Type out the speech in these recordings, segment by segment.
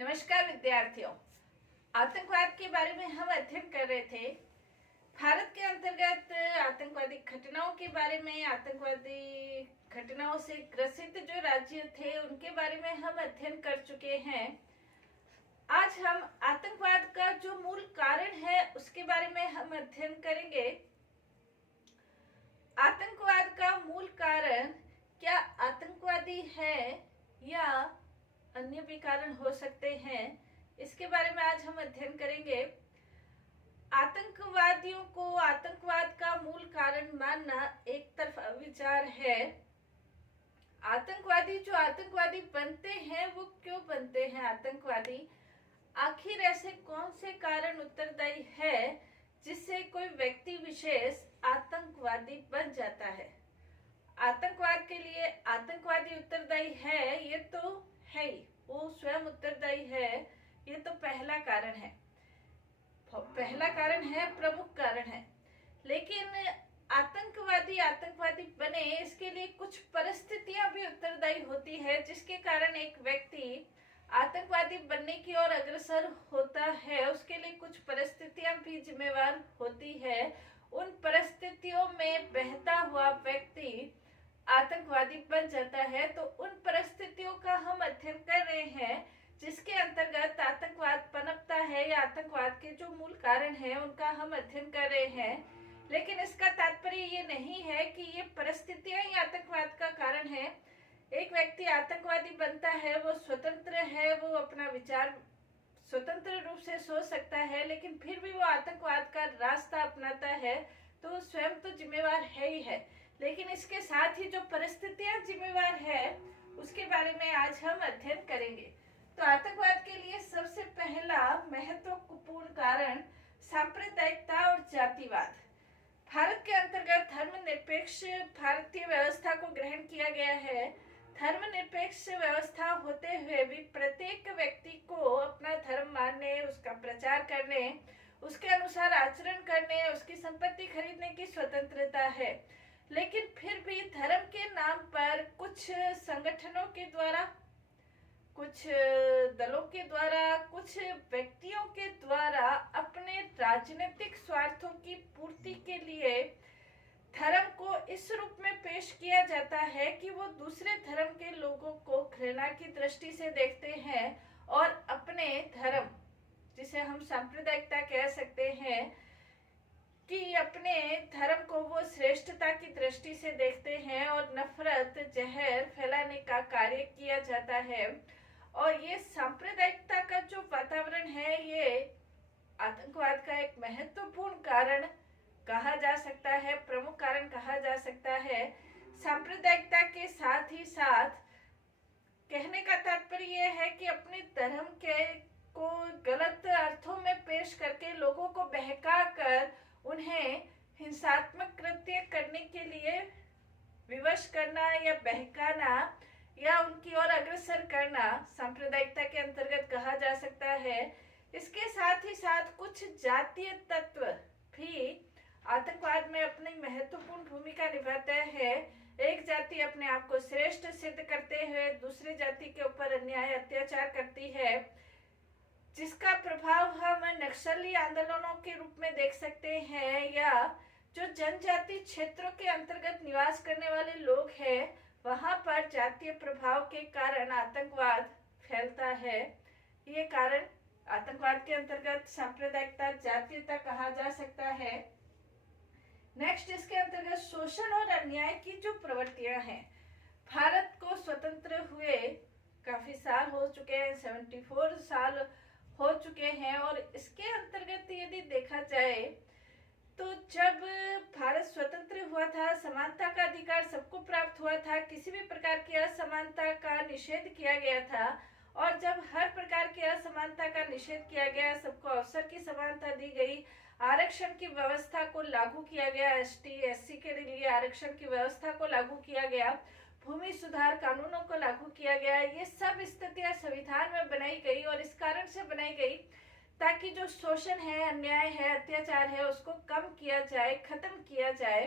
नमस्कार विद्यार्थियों। आतंकवाद के बारे में हम अध्ययन कर रहे थे। भारत के अंतर्गत आतंकवादी घटनाओं के बारे में, आतंकवादी घटनाओं से ग्रसित जो राज्य थे उनके बारे में हम अध्ययन कर चुके हैं। आज हम आतंकवाद का जो मूल कारण है उसके बारे में हम अध्ययन करेंगे। आतंकवाद का मूल कारण क्या आतंकवादी है या अन्य भी कारण हो सकते हैं, इसके बारे में आज हम अध्ययन करेंगे। आतंकवादियों को आतंकवाद का मूल कारण मानना एक तरफा विचार है। जो आतंकवादी बनते हैं वो क्यों बनते हैं आतंकवादी, आखिर ऐसे कौन से कारण उत्तरदायी है जिससे कोई व्यक्ति विशेष आतंकवादी बन जाता है। आतंकवाद के लिए आतंकवादी उत्तरदायी है ये तो है ही, वो स्वयं उत्तरदायी है, ये तो पहला कारण है, प्रमुख कारण है। लेकिन आतंकवादी बने इसके लिए कुछ परिस्थितियां भी उत्तरदायी होती है, जिसके कारण एक व्यक्ति आतंकवादी बनने की ओर अग्रसर होता है। उसके लिए कुछ परिस्थितियां भी जिम्मेवार होती है। उन परिस्थितियों में बहता हुआ व्यक्ति आतंकवादी बन जाता है। तो उन परिस्थितियों का हम अध्ययन कर रहे हैं जिसके अंतर्गत आतंकवाद पनपता है, या आतंकवाद के जो मूल कारण हैं उनका हम अध्ययन कर रहे हैं। लेकिन इसका तात्पर्य ये नहीं है कि ये परिस्थितियां ही आतंकवाद का कारण है। एक व्यक्ति आतंकवादी बनता है, वो स्वतंत्र है, वो अपना विचार स्वतंत्र रूप से सोच सकता है, लेकिन फिर भी वो आतंकवाद का रास्ता अपनाता है, तो स्वयं तो जिम्मेवार है ही है। लेकिन इसके साथ ही जो परिस्थितियां जिम्मेवार है उसके बारे में आज हम अध्ययन करेंगे। तो आतंकवाद के लिए सबसे पहला महत्वपूर्ण कारण सांप्रदायिकता और जातिवाद। भारत के अंतर्गत धर्मनिरपेक्ष भारतीय व्यवस्था को ग्रहण किया गया है। धर्मनिरपेक्ष व्यवस्था होते हुए भी प्रत्येक व्यक्ति को अपना धर्म मानने, उसका प्रचार करने, उसके अनुसार आचरण करने, उसकी संपत्ति खरीदने की स्वतंत्रता है। लेकिन फिर भी धर्म के नाम पर कुछ संगठनों के द्वारा, कुछ दलों के द्वारा, कुछ व्यक्तियों के द्वारा अपने राजनीतिक स्वार्थों की पूर्ति के लिए धर्म को इस रूप में पेश किया जाता है कि वो दूसरे धर्म के लोगों को घृणा की दृष्टि से देखते हैं और अपने धर्म, जिसे हम सांप्रदायिकता कह सकते हैं, कि अपने धर्म को वो श्रेष्ठता की दृष्टि से देखते हैं और नफरत, जहर फैलाने का कार्य किया जाता है। और ये सांप्रदायिकता का जो वातावरण है ये आतंकवाद का एक महत्वपूर्ण कारण कहा जा सकता है, प्रमुख कारण कहा जा सकता है। सांप्रदायिकता के साथ ही साथ कहने का तात्पर्य यह है कि अपने धर्म के को गलत अर्थों में पेश करके लोगों को बहका कर उन्हें हिंसात्मक कृत्य करने के लिए विवश करना या बहकाना या उनकी ओर अग्रसर करना सांप्रदायिकता के अंतर्गत कहा जा सकता है। इसके साथ ही साथ कुछ जातीय तत्व भी आतंकवाद में अपनी महत्वपूर्ण भूमिका निभाते हैं। एक जाति अपने आप को श्रेष्ठ सिद्ध करते हुए दूसरी जाति के ऊपर अन्याय अत्याचार करती है, जिसका प्रभाव हम नक्सली आंदोलनों के रूप में देख सकते हैं, या जो जनजाति क्षेत्रों के अंतर्गत निवास करने वाले लोग हैं वहां पर जातीय प्रभाव के कारण आतंकवाद फैलता है। ये कारण आतंकवाद के अंतर्गत सांप्रदायिकता, जातीयता कहा जा सकता है। नेक्स्ट, इसके अंतर्गत शोषण और अन्याय की जो प्रवृत्तियां हैं। भारत को स्वतंत्र हुए काफी साल हो चुके हैं, 74 साल हो चुके हैं, और इसके अंतर्गत यदि देखा जाए तो जब भारत स्वतंत्र हुआ था, समानता का अधिकार सबको प्राप्त हुआ था, किसी भी प्रकार की असमानता का निषेध किया गया था। और जब हर प्रकार की असमानता का निषेध किया गया, सबको अवसर की समानता दी गई, आरक्षण की व्यवस्था को लागू किया गया, एसटी एससी के लिए आरक्षण की व्यवस्था को लागू किया गया, भूमि सुधार कानूनों को लागू किया गया, ये सब स्थितियां संविधान में बनाई गई। और इस कारण से बनाई गई ताकि जो शोषण है, अन्याय है, अत्याचार है, उसको कम किया जाए, खत्म किया जाए।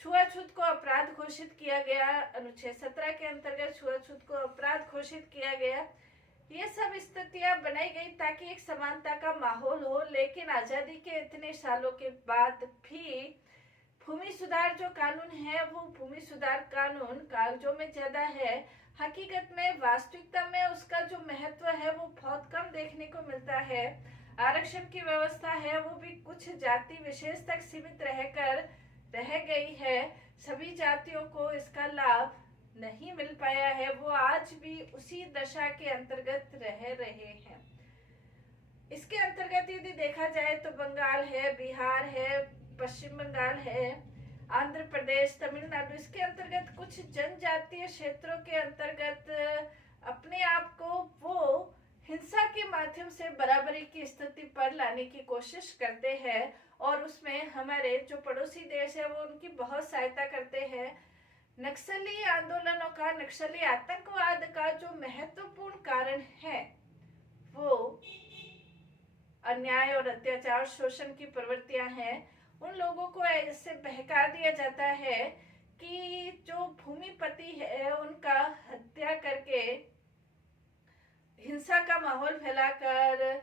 छुआछूत को अपराध घोषित किया गया, अनुच्छेद 17 के अंतर्गत छुआछूत को अपराध घोषित किया गया। ये सब स्थितियां बनाई गई ताकि एक समानता का माहौल हो। लेकिन आजादी के इतने सालों के बाद भी भूमि सुधार जो कानून है वो भूमि सुधार कानून कागजों में ज्यादा है, हकीकत में वास्तविकता में उसका जो महत्व है वो बहुत कम देखने को मिलता है। आरक्षण की व्यवस्था है वो भी कुछ जाति विशेष तक सीमित रह गई है। सभी जातियों को इसका लाभ नहीं मिल पाया है, वो आज भी उसी दशा के अंतर्गत रह रहे हैं। इसके अंतर्गत यदि देखा जाए तो बंगाल है, बिहार है, पश्चिम बंगाल है, आंध्र प्रदेश, तमिलनाडु, इसके अंतर्गत कुछ जनजातीय क्षेत्रों के अंतर्गत अपने आप को वो हिंसा के माध्यम से बराबरी की स्थिति पर लाने की कोशिश करते हैं और उसमें हमारे जो पड़ोसी देश है वो उनकी बहुत सहायता करते हैं। नक्सली आंदोलनों का, नक्सली आतंकवाद का जो महत्वपूर्ण कारण है वो अन्याय और अत्याचार, शोषण की प्रवृत्तियां हैं। उन लोगों को इससे बहका दिया जाता है कि जो भूमिपति है उनका हत्या करके हिंसा का माहौल फैलाकर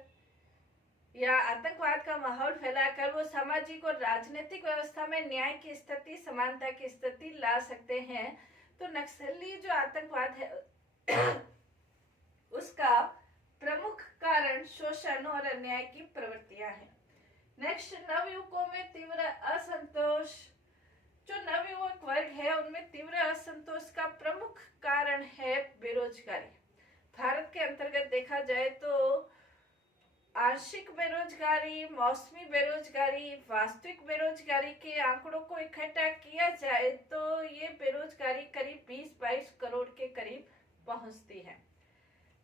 या आतंकवाद का माहौल फैलाकर वो सामाजिक और राजनीतिक व्यवस्था में न्याय की स्थिति, समानता की स्थिति ला सकते हैं। तो नक्सली जो आतंकवाद है उसका प्रमुख कारण शोषण और अन्याय की प्रवृत्तियां हैं। नेक्स्ट, नवयुवकों में तीव्र असंतोष। जो नवयुवक वर्ग है उनमें तीव्र असंतोष का प्रमुख कारण है बेरोजगारी। भारत के अंतर्गत देखा जाए तो आंशिक बेरोजगारी, मौसमी बेरोजगारी, वास्तविक बेरोजगारी के आंकड़ों को इकट्ठा किया जाए तो ये बेरोजगारी करीब 20-22 करोड़ के करीब पहुंचती है।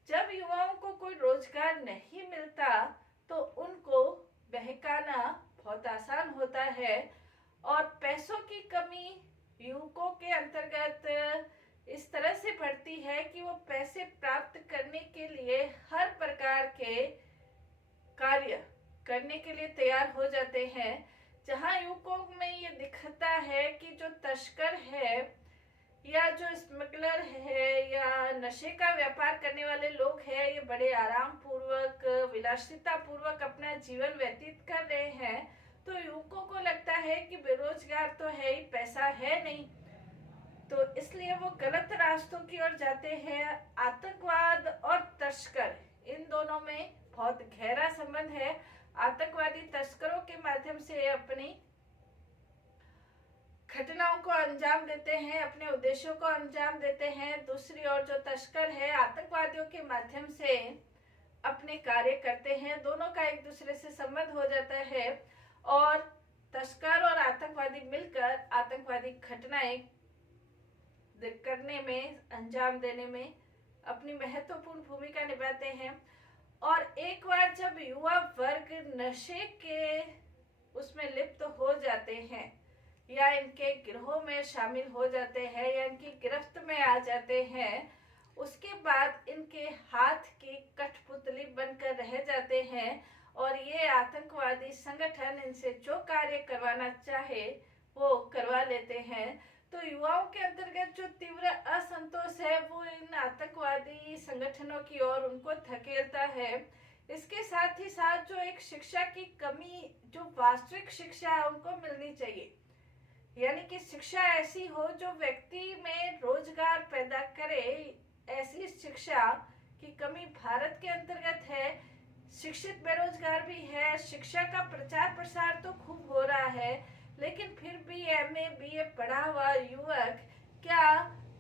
जब युवाओं को कोई रोजगार नहीं मिलता तो उनको बहकाना बहुत आसान होता है और पैसों की कमी युवकों के अंतर्गत इस तरह से बढ़ती है कि वो पैसे प्राप्त करने के लिए हर प्रकार के कार्य करने के लिए तैयार हो जाते हैं। जहां युवकों में ये दिखता है कि जो तस्कर है या जो स्मगलर है या नशे का व्यापार करने वाले लोग हैं, ये बड़े आराम पूर्वक, विलासिता पूर्वक अपना जीवन व्यतीत कर रहे हैं, तो युवकों को लगता है कि बेरोजगार तो है ही, पैसा है नहीं, तो इसलिए वो गलत रास्तों की ओर जाते हैं। आतंकवाद और तस्कर, इन दोनों में बहुत गहरा संबंध है। आतंकवादी तस्करों के माध्यम से अपनी घटनाओं को अंजाम देते हैं, अपने उद्देश्यों को अंजाम देते हैं। दूसरी ओर जो तस्कर है आतंकवादियों के माध्यम से अपने कार्य करते हैं। दोनों का एक दूसरे से संबंध हो जाता है और तस्कर और आतंकवादी मिलकर आतंकवादी घटनाएं करने में, अंजाम देने में अपनी महत्वपूर्ण भूमिका निभाते हैं। और एक बार जब युवा वर्ग नशे के उसमें लिप्त हो जाते हैं या इनके गिरोह में शामिल हो जाते हैं या इनकी गिरफ्त में आ जाते हैं, उसके बाद इनके हाथ की कठपुतली बनकर रह जाते हैं और ये आतंकवादी संगठन इनसे जो कार्य करवाना चाहे वो करवा लेते हैं। तो युवाओं के अंतर्गत जो तीव्र असंतोष है वो इन आतंकवादी संगठनों की ओर उनको धकेलता है। इसके साथ ही साथ जो एक शिक्षा की कमी, जो वास्तविक शिक्षा उनको मिलनी चाहिए, यानी कि शिक्षा ऐसी हो जो व्यक्ति में रोजगार पैदा करे, ऐसी शिक्षा की कमी भारत के अंतर्गत है। शिक्षित बेरोजगार भी है, शिक्षा का प्रचार प्रसार तो खूब हो रहा है, लेकिन फिर भी एमए बीए पढ़ा हुआ युवक क्या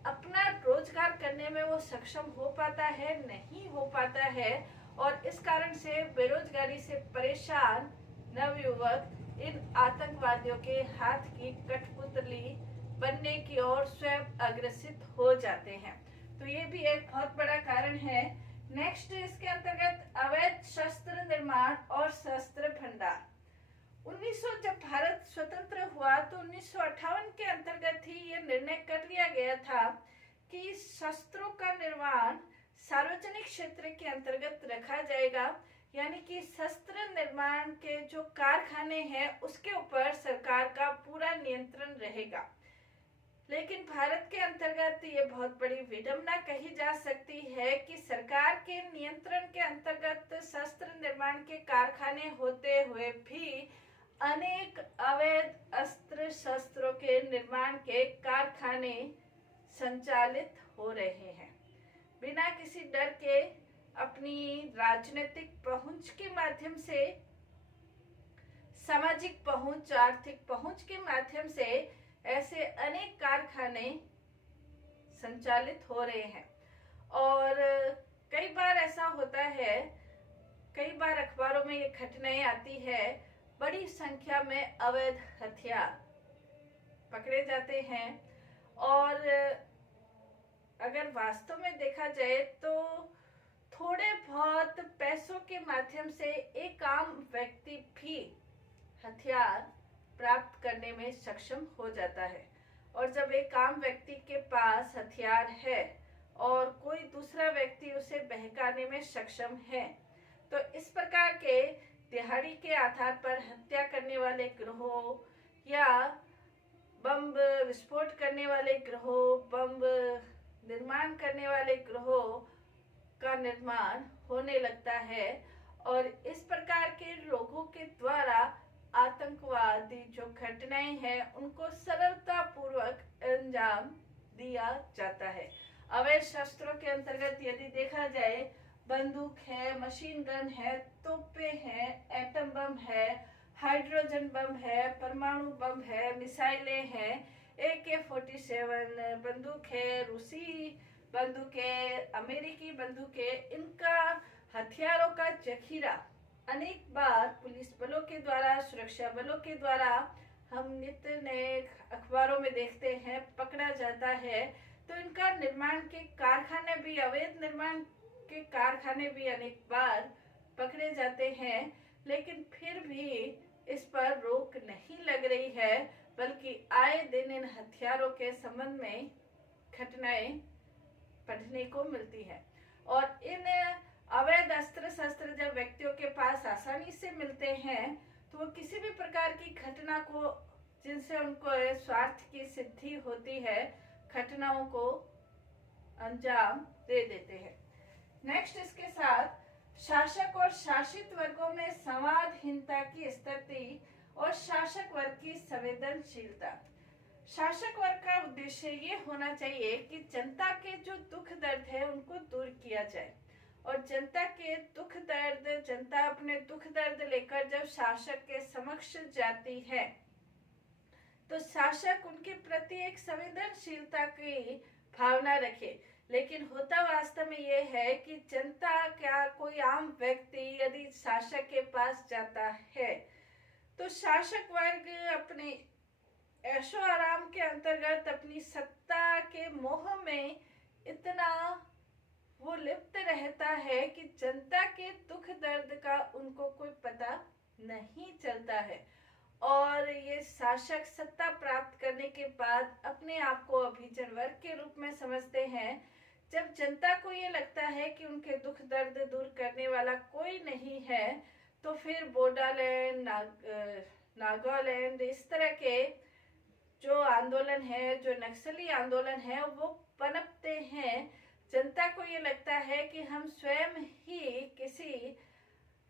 अपना रोजगार करने में वो सक्षम हो पाता है? नहीं हो पाता है। और इस कारण से बेरोजगारी से परेशान नवयुवक इन आतंकवादियों के हाथ की कठपुतली बनने की ओर स्वयं अग्रसित हो जाते हैं। तो ये भी एक बहुत बड़ा कारण है। नेक्स्ट, इसके अंतर्गत अवैध शस्त्र निर्माण और शस्त्र भंडार। 1900 जब भारत स्वतंत्र हुआ तो 1958 के अंतर्गत ही ये निर्णय कर लिया गया था कि शस्त्रों का निर्माण सार्वजनिक क्षेत्र के अंतर्गत रखा जाएगा, यानी कि शस्त्र निर्माण के जो कारखाने हैं उसके ऊपर सरकार का पूरा नियंत्रण रहेगा। लेकिन भारत के अंतर्गत ये बहुत बड़ी विडंबना कही जा सकती है कि सरकार के नियंत्रण के अंतर्गत शस्त्र निर्माण के कारखाने होते हुए भी अनेक अवैध अस्त्र शस्त्रों के निर्माण के कारखाने संचालित हो रहे हैं। बिना किसी डर के अपनी राजनीतिक पहुंच के माध्यम से, सामाजिक पहुंच, आर्थिक पहुंच के माध्यम से ऐसे अनेक कारखाने संचालित हो रहे हैं। और कई बार ऐसा होता है, कई बार अखबारों में ये घटनाएं आती है, बड़ी संख्या में अवैध हथियार पकड़े जाते हैं। और अगर वास्तव में देखा जाए तो थोड़े बहुत पैसों के माध्यम से एक आम व्यक्ति भी हथियार प्राप्त करने में सक्षम हो जाता है। और जब एक आम व्यक्ति के पास हथियार है और कोई दूसरा व्यक्ति उसे बहकाने में सक्षम है, तो इस प्रकार के दिहाड़ी के आधार पर हत्या करने वाले गिरोह या बम विस्फोट करने वाले गिरोह, बम निर्माण करने वाले गिरोह का निर्माण होने लगता है। और इस प्रकार के लोगों के द्वारा आतंकवादी जो घटनाएं हैं उनको सरलता पूर्वक अंजाम दिया जाता है। अवैध शस्त्रों के अंतर्गत यदि देखा जाए, बंदूक है, मशीन गन है, तोपें हैं, एटम बम है, हाइड्रोजन बम है, परमाणु बम है, मिसाइलें हैं, AK-47 बंदूक है, रूसी बंदूक है, अमेरिकी बंदूक है। इनका हथियारों का जखीरा अनेक बार पुलिस बलों के द्वारा, सुरक्षा बलों के द्वारा हम नित्य नए अखबारों में देखते हैं, पकड़ा जाता है। तो इनका निर्माण के कारखाने भी, अवैध निर्माण के कारखाने भी अनेक बार पकड़े जाते हैं, लेकिन फिर भी इस पर रोक नहीं लग रही है, बल्कि आए दिन इन हथियारों के संबंध में घटनाएं पढ़ने को मिलती हैं। और इन अवैध अस्त्र शस्त्र जब व्यक्तियों के पास आसानी से मिलते हैं तो वो किसी भी प्रकार की घटना को, जिनसे उनको स्वार्थ की सिद्धि होती है, घटनाओं को अंजाम दे देते हैं। नेक्स्ट इसके साथ शासक और शासित वर्गों में संवादहीनता की स्थिति और शासक वर्ग की संवेदनशीलता। शासक वर्ग का उद्देश्य ये होना चाहिए कि जनता के जो दुख दर्द है उनको दूर किया जाए। और जनता के दुख दर्द, जनता अपने दुख दर्द लेकर जब शासक के समक्ष जाती है तो शासक उनके प्रति एक संवेदनशीलता की भावना रखे। लेकिन होता वास्तव में ये है कि जनता, क्या कोई आम व्यक्ति यदि शासक के पास जाता है तो शासक वर्ग अपने ऐशो आराम के अंतर्गत, अपनी सत्ता के मोह में इतना वो लिप्त रहता है कि जनता के दुख दर्द का उनको कोई पता नहीं चलता है। और ये शासक सत्ता प्राप्त करने के बाद अपने आप को अभिजन वर्ग के रूप में समझते हैं। जब जनता को ये लगता है कि उनके दुख दर्द दूर करने वाला कोई नहीं है, तो फिर बोडोलैंड, नागालैंड, इस तरह के जो आंदोलन है, जो नक्सली आंदोलन है, वो पनपते हैं। जनता को ये लगता है कि हम स्वयं ही किसी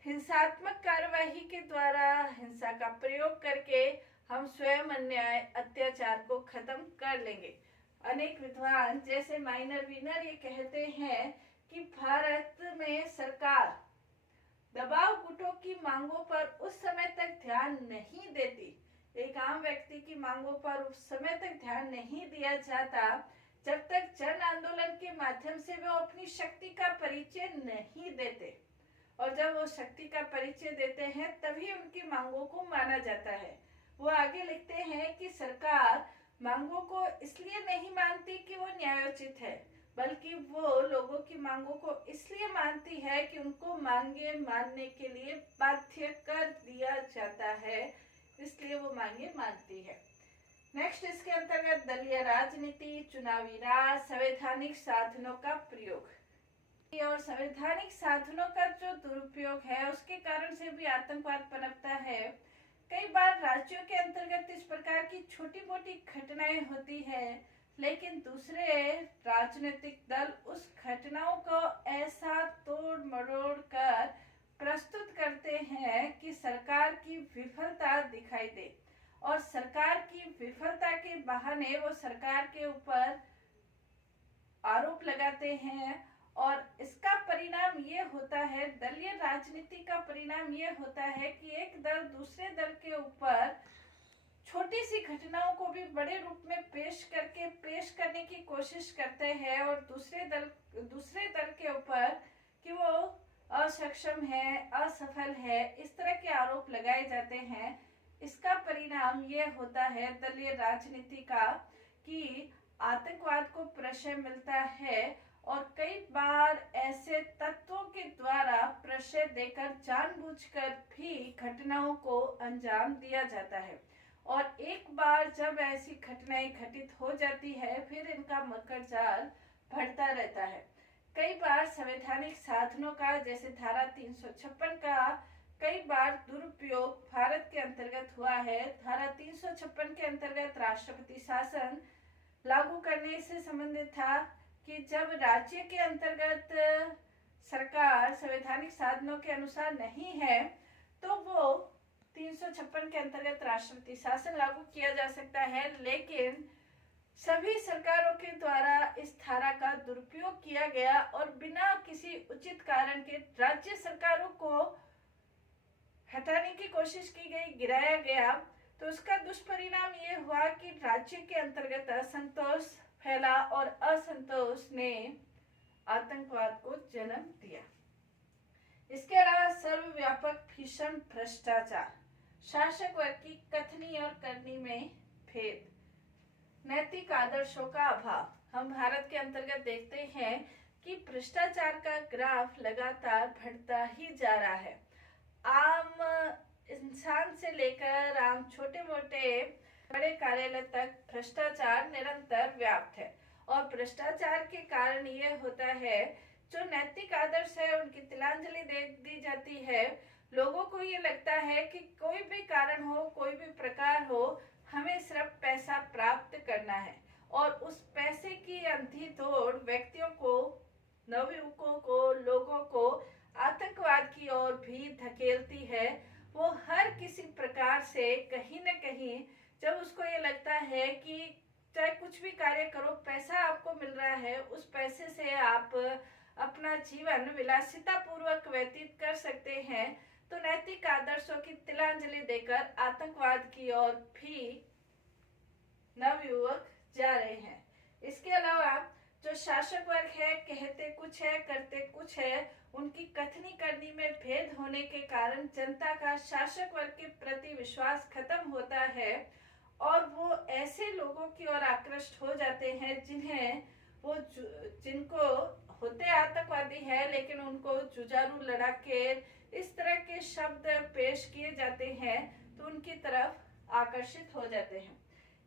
हिंसात्मक कार्यवाही के द्वारा, हिंसा का प्रयोग करके हम स्वयं अन्याय, अत्याचार को खत्म कर लेंगे। अनेक विद्वान जैसे माइनर वीनर ये कहते हैं कि भारत में सरकार दबाव गुटों की मांगों पर उस समय तक ध्यान नहीं देती, एक आम व्यक्ति की मांगों पर उस समय तक ध्यान नहीं दिया जाता जब तक जन आंदोलन के माध्यम से वो अपनी शक्ति का परिचय नहीं देते। और जब वो शक्ति का परिचय देते हैं तभी उनकी मांगों को माना जाता है। वो आगे लिखते हैं कि सरकार मांगों को इसलिए नहीं मानती कि वो न्यायोचित है, बल्कि वो लोगों की मांगों को इसलिए मानती है कि उनको मांगे मानने के लिए बाध्य कर दिया जाता है, इसलिए वो मांगे मानती है। नेक्स्ट इसके अंतर्गत दलीय राजनीति, चुनावी राज, संवैधानिक साधनों का प्रयोग और संवैधानिक साधनों का जो दुरुपयोग है उसके कारण से भी आतंकवाद पनपता है। कई बार राज्यों के अंतर्गत इस प्रकार की छोटी मोटी घटनाएं होती है, लेकिन दूसरे राजनीतिक दल उस घटनाओं को ऐसा तोड़ मरोड़ कर प्रस्तुत करते हैं कि सरकार की विफलता दिखाई दे, और सरकार की विफलता के बहाने वो सरकार के ऊपर आरोप लगाते हैं। और इसका परिणाम ये होता है, दलीय राजनीति का परिणाम ये होता है कि एक दल दूसरे दल के ऊपर छोटी सी घटनाओं को भी बड़े रूप में पेश करने की कोशिश करते हैं, और दूसरे दल के ऊपर कि वो असक्षम है, असफल है, इस तरह के आरोप लगाए जाते हैं। इसका परिणाम ये होता है दलीय राजनीति का कि आतंकवाद को प्रश्रय मिलता है, और कई बार ऐसे तत्वों के द्वारा प्रश्रय देकर जानबूझकर भी घटनाओं को अंजाम दिया जाता है। और एक बार जब ऐसी घटनाएं घटित हो जाती है, फिर इनका मकर जाल बढ़ता रहता है। कई बार संवैधानिक साधनों का, जैसे धारा 356 का कई बार दुरुपयोग भारत के अंतर्गत हुआ है। धारा 356 के अंतर्गत राष्ट्रपति शासन लागू करने से संबंधित था कि जब राज्य के अंतर्गत सरकार संवैधानिक साधनों के अनुसार नहीं है, तो वो 356 के अंतर्गत राष्ट्रपति शासन लागू किया जा सकता है। लेकिन सभी सरकारों के द्वारा इस धारा का दुरुपयोग किया गया, और बिना किसी उचित कारण के राज्य सरकारों को हटाने की कोशिश की गई, गिराया गया। तो उसका दुष्परिणाम ये हुआ कि राज्य के अंतर्गत असंतोष फैला, और असंतोष ने आतंकवाद को जन्म दिया। इसके अलावा सर्वव्यापक भीषण भ्रष्टाचार, शासक वर्ग की कथनी और करनी में भेद, नैतिक आदर्शों का अभाव। हम भारत के अंतर्गत देखते हैं कि भ्रष्टाचार का ग्राफ लगातार बढ़ता ही जा रहा है। आम इंसान से लेकर आम छोटे मोटे बड़े कार्यालय तक भ्रष्टाचार निरंतर व्याप्त है, और भ्रष्टाचार के कारण ये होता है, जो नैतिक आदर्श है उनकी तिलांजलि दे दी जाती है। लोगों को ये लगता है कि कोई भी कारण हो, कोई भी प्रकार हो, हमें सिर्फ पैसा प्राप्त करना है, और उस पैसे की अंधी दौड़ व्यक्तियों को, नवयुवकों को, लोगों को आतंकवाद की ओर भी धकेलती है। वो हर किसी प्रकार से कहीं न कहीं, जब उसको ये लगता है कि चाहे कुछ भी कार्य करो, पैसा आपको मिल रहा है, उस पैसे से आप अपना जीवन विलासिता पूर्वक व्यतीत कर सकते हैं, तो नैतिक आदर्शों की तिलांजलि देकर आतंकवाद की ओर भी नवयुवक जा रहे हैं। इसके अलावा जो शासक वर्ग है, कहते कुछ है, करते कुछ है, उनकी कथनी करनी में भेद होने के कारण जनता का शासक वर्ग के प्रति विश्वास खत्म होता है, और वो ऐसे लोगों की ओर आकृष्ट हो जाते हैं जिनको होते आतंकवादी है, लेकिन उनको जुझारू लड़ाके इस तरह के शब्द पेश किए जाते हैं, तो उनकी तरफ आकर्षित हो जाते हैं।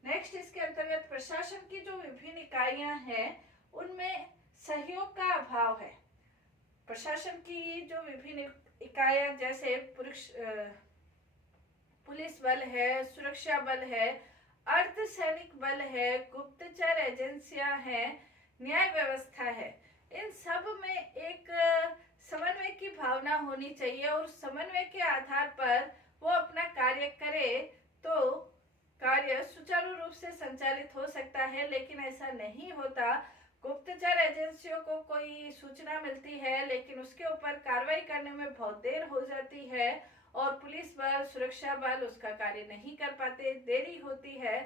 नेक्स्ट, इसके अंतर्गत प्रशासन की जो विभिन्न इकाइयां हैं, उनमें सहयोग का अभाव है। प्रशासन की जो विभिन्न इकाइयां, जैसे पुलिस बल है, सुरक्षा बल है, अर्धसैनिक बल है, गुप्तचर एजेंसियां हैं, न्याय व्यवस्था है, इन सब में एक समन्वय की भावना होनी चाहिए, और समन्वय के आधार पर वो अपना कार्य करे तो कार्य सुचारू रूप से संचालित हो सकता है। लेकिन ऐसा नहीं होता। गुप्तचर एजेंसियों को कोई सूचना मिलती है, लेकिन उसके ऊपर कार्रवाई करने में बहुत देर हो जाती है, और पुलिस बल, सुरक्षा बल उसका कार्य नहीं कर पाते, देरी होती है।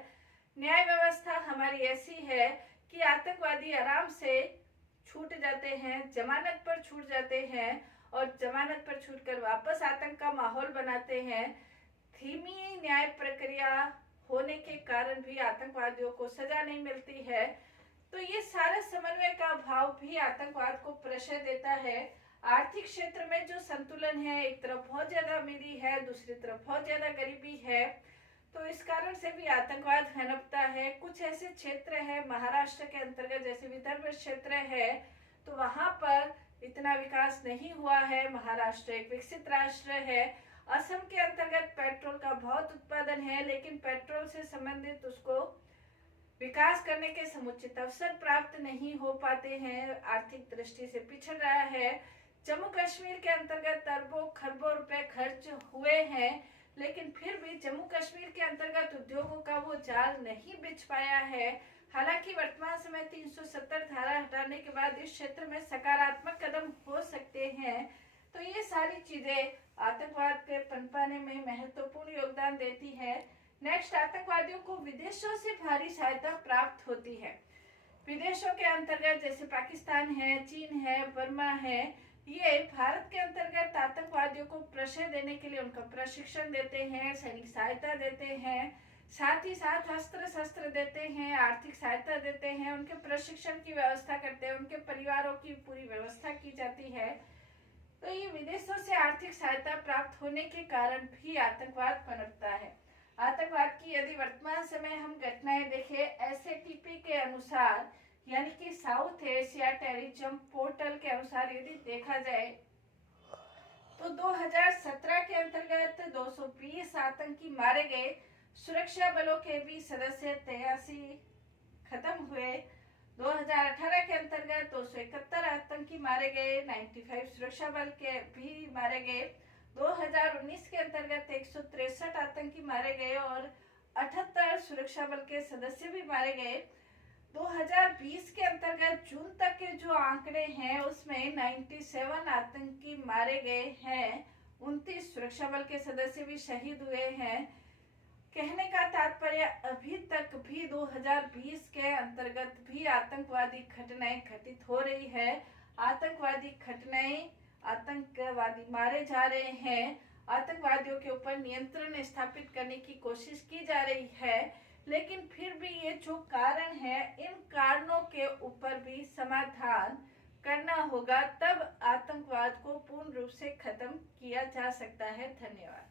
न्याय व्यवस्था हमारी ऐसी है कि आतंकवादी आराम से छूट जाते हैं, जमानत पर छूट जाते हैं, और जमानत पर छूटकर वापस आतंक का माहौल बनाते हैं। धीमी न्याय प्रक्रिया होने के कारण भी आतंकवादियों को सजा नहीं मिलती है। तो ये सारा समन्वय का अभाव भी आतंकवाद को प्रश्रय देता है। आर्थिक क्षेत्र में जो संतुलन है, एक तरफ बहुत ज्यादा अमीरी है, दूसरी तरफ बहुत ज्यादा गरीबी है, तो इस कारण से भी आतंकवाद पनपता है। कुछ ऐसे क्षेत्र है महाराष्ट्र के अंतर्गत, जैसे विदर्भ क्षेत्र है, तो वहां पर इतना विकास नहीं हुआ है। महाराष्ट्र एक विकसित राष्ट्र है, असम के अंतर्गत पेट्रोल का बहुत उत्पादन है, लेकिन पेट्रोल से संबंधित उसको विकास करने के समुचित अवसर प्राप्त नहीं हो पाते हैं, आर्थिक दृष्टि से पिछड़ रहा है। जम्मू कश्मीर के अंतर्गत अरबों खरबों रुपए खर्च हुए हैं, लेकिन फिर भी जम्मू कश्मीर के अंतर्गत उद्योगों का वो जाल नहीं बिछ पाया है। हालांकि वर्तमान समय 370 धारा हटाने के बाद इस क्षेत्र में सकारात्मक कदम हो सकते हैं। तो ये सारी चीजें आतंकवाद के पनपाने में महत्वपूर्ण योगदान देती है। नेक्स्ट, आतंकवादियों को विदेशों से भारी सहायता प्राप्त होती है। विदेशों के अंतर्गत जैसे पाकिस्तान है, चीन है, बर्मा है, ये भारत के अंतर्गत आतंकवादियों को प्रश्रय देने के लिए उनका प्रशिक्षण देते हैं, सैनिक सहायता देते हैं, साथ ही साथ अस्त्र शस्त्र देते हैं, आर्थिक सहायता देते हैं, उनके प्रशिक्षण की व्यवस्था करते हैं, उनके परिवारों की पूरी व्यवस्था की जाती है। तो ये विदेशों से आर्थिक सहायता प्राप्त होने के कारण भी आतंकवाद पनपता है। आतंकवाद की यदि वर्तमान समय हम घटनाएं देखें, SATP के अनुसार यानी कि साउथ एशिया टेररिज्म पोर्टल के अनुसार यदि देखा जाए तो 2017 के अंतर्गत 220 आतंकी मारे गए, सुरक्षा बलों के भी सदस्य 83 खत्म हुए। 2018 के अंतर्गत 271 आतंकी मारे गए, 95 सुरक्षा बल के भी मारे गए। 2019 के अंतर्गत 163 आतंकी मारे गए और 78 सुरक्षा बल के सदस्य भी मारे गए। 2020 के अंतर्गत जून तक के जो आंकड़े हैं उसमें 97 आतंकी मारे गए हैं, 29 सुरक्षा बल के सदस्य भी शहीद हुए हैं। कहने का तात्पर्य अभी तक भी 2020 के अंतर्गत भी आतंकवादी घटनाएं घटित हो रही है। आतंकवादी घटनाएं, आतंकवादी मारे जा रहे हैं, आतंकवादियों के ऊपर नियंत्रण स्थापित करने की कोशिश की जा रही है। लेकिन फिर भी ये जो कारण है, इन कारणों के ऊपर भी समाधान करना होगा, तब आतंकवाद को पूर्ण रूप से खत्म किया जा सकता है। धन्यवाद।